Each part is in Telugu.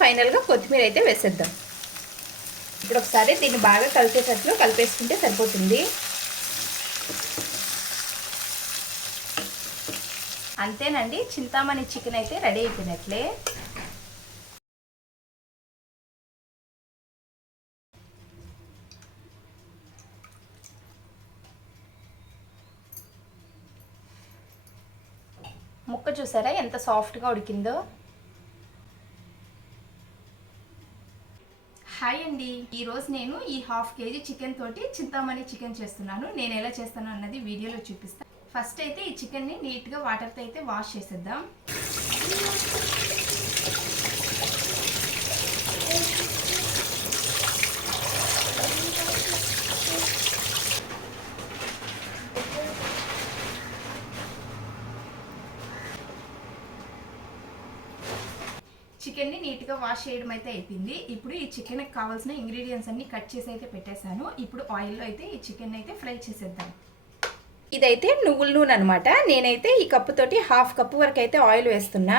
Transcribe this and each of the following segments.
ఫైనల్గా కొత్తిమీర అయితే వేసేద్దాం. ఇప్పుడు ఒకసారి దీన్ని బాగా కలిసేటట్లు కలిపేసుకుంటే సరిపోతుంది. అంతేనండి చింతామణి చికెన్ అయితే రెడీ అయిపోయినట్లే. ముక్క చూసారా ఎంత సాఫ్ట్గా ఉడికిందో? హాయ్ అండి ఈరోజు నేను ఈ హాఫ్ కేజీ చికెన్ తోటి చింతామణి చికెన్ చేస్తున్నాను. నేను ఎలా చేస్తాను అన్నది వీడియోలో చూపిస్తాను ఫస్ట్ అయితే ఈ చికెన్ని నీట్గా వాటర్తో అయితే వాష్ చేసేద్దాం. చికెన్ని నీట్గా వాష్ చేయడం అయితే అయిపోయింది. ఇప్పుడు ఈ చికెన్కి కావాల్సిన ఇంగ్రీడియంట్స్ అన్ని కట్ చేసి అయితే పెట్టేశాను. ఇప్పుడు ఆయిల్లో అయితే ఈ చికెన్ అయితే ఫ్రై చేసేద్దాం. ఇదైతే నువ్వుల నూనె అనమాట నేనైతే ఈ కప్పుతోటి హాఫ్ కప్పు వరకు అయితే ఆయిల్ వేస్తున్నా.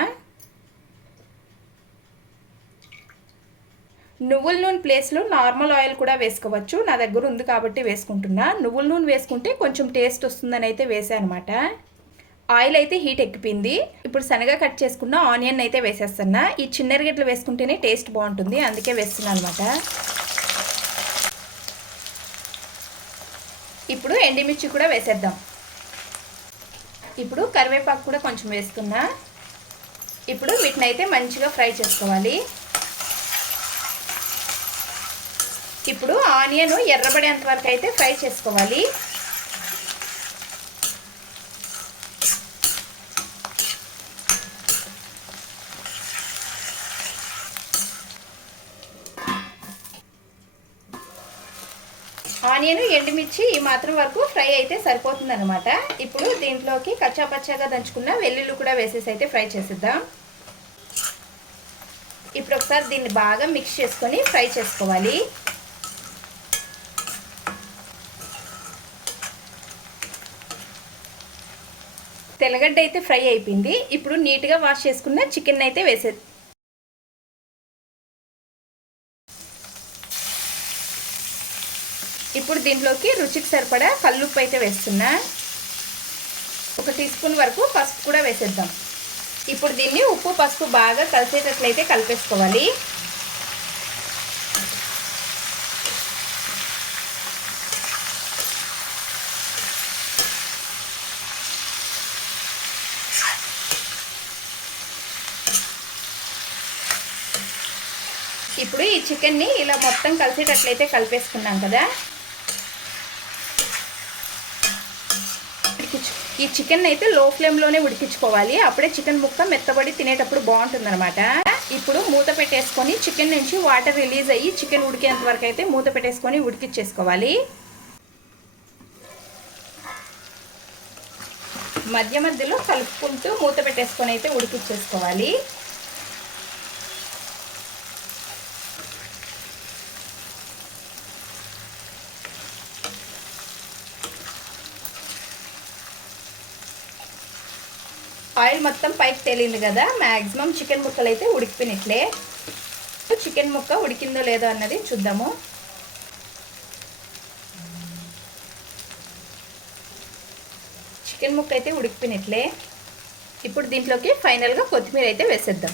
నువ్వుల నూనె ప్లేస్లో నార్మల్ ఆయిల్ కూడా వేసుకోవచ్చు. నా దగ్గర ఉంది కాబట్టి వేసుకుంటున్నా. నువ్వుల నూనె వేసుకుంటే కొంచెం టేస్ట్ వస్తుందని అయితే వేసానమాట. ఆయిల్ అయితే హీట్ ఎక్కిపోయింది. ఇప్పుడు శనగ కట్ చేసుకున్న ఆనియన్ అయితే వేసేస్తున్నా. ఈ చిన్నరిగడ్డలు వేసుకుంటేనే టేస్ట్ బాగుంటుంది. అందుకే వేస్తున్నాను అనమాట ఇప్పుడు ఎండిమిర్చి కూడా వేసేద్దాం. ఇప్పుడు కరివేపాకు కూడా కొంచెం వేసుకున్నా ఇప్పుడు వీటిని అయితే మంచిగా ఫ్రై చేసుకోవాలి. ఇప్పుడు ఆనియన్ ఎర్రబడేంత వరకు అయితే ఫ్రై చేసుకోవాలి. ఆనియన్ ఎండుమిర్చి ఈ మాత్రం వరకు ఫ్రై అయితే సరిపోతుంది అనమాట ఇప్పుడు దీంట్లోకి కచ్చాపచ్చాగా దంచుకున్న వెల్లుల్లి కూడా వేసేసి అయితే ఫ్రై చేసేద్దాం. ఇప్పుడు ఒకసారి దీన్ని బాగా మిక్స్ చేసుకొని ఫ్రై చేసుకోవాలి. తెల్లగడ్డ అయితే ఫ్రై అయిపోయింది. ఇప్పుడు నీట్గా వాష్ చేసుకున్న చికెన్ అయితే వేసే ఇప్పుడు దీంట్లోకి రుచికి సరిపడా కల్లుప్పు అయితే వేస్తున్నా. ఒక టీ స్పూన్ వరకు పసుపు కూడా వేసేద్దాం. ఇప్పుడు దీన్ని ఉప్పు పసుపు బాగా కలిసేటట్లయితే కలిపేసుకోవాలి. ఇప్పుడు ఈ చికెన్ని ఇలా మొత్తం కలిసేటట్లయితే కలిపేసుకున్నాం కదా. ఈ చికెన్ అయితే లో ఫ్లేమ్లోనే ఉడికించుకోవాలి. అప్పుడే చికెన్ ముక్క మెత్తబడి తినేటప్పుడు బాగుంటుంది అనమాట ఇప్పుడు మూత పెట్టేసుకొని చికెన్ నుంచి వాటర్ రిలీజ్ అయ్యి చికెన్ ఉడికేంత వరకు అయితే మూత పెట్టేసుకొని ఉడికిచ్చేసుకోవాలి. మధ్య మధ్యలో కలుపుకుంటూ మూత పెట్టేసుకొని అయితే ఉడికిచ్చేసుకోవాలి. ఆయిల్ మొత్తం పైకి తేలింది కదా మ్యాక్సిమం చికెన్ ముక్కలు అయితే ఉడికిపోయినట్లే. చికెన్ ముక్క ఉడికిందో లేదో అన్నది చూద్దాము. చికెన్ ముక్క అయితే ఉడికిపోయినట్లే. ఇప్పుడు దీంట్లోకి ఫైనల్గా కొత్తిమీర అయితే వేసేద్దాం.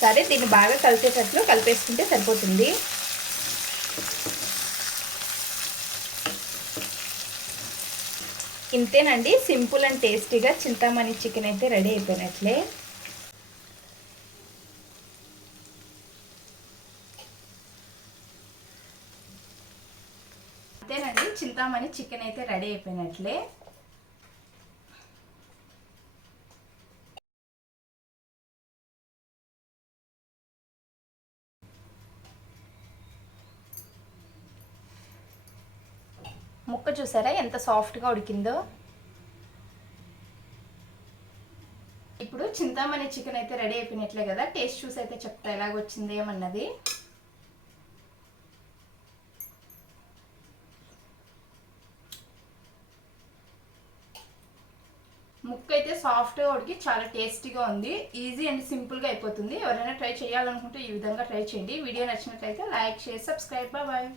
సరే దీన్ని బాగా కలిసేటట్లు కలిపేసుకుంటే సరిపోతుంది. ఇంతేనండి సింపుల్ అండ్ టేస్టీగా చింతామణి చికెన్ అయితే రెడీ అయిపోయినట్లే. అంతేనండి చింతామణి చికెన్ అయితే రెడీ అయిపోయినట్లే. ముక్క చూసారా? ఎంత సాఫ్ట్గా ఉడికిందో. ఇప్పుడు చింతామణి చికెన్ అయితే రెడీ అయిపోయినట్లే కదా? టేస్ట్ చూసి అయితే చెప్తా ఎలాగొచ్చింది ఏమన్నది. ముక్క అయితే సాఫ్ట్గా ఉడికి చాలా టేస్టీగా ఉంది. ఈజీ అండ్ సింపుల్గా అయిపోతుంది. ఎవరైనా ట్రై చేయాలనుకుంటే ఈ విధంగా ట్రై చేయండి. వీడియో నచ్చినట్లయితే లైక్ చేసి సబ్స్క్రైబ్. బాయ్.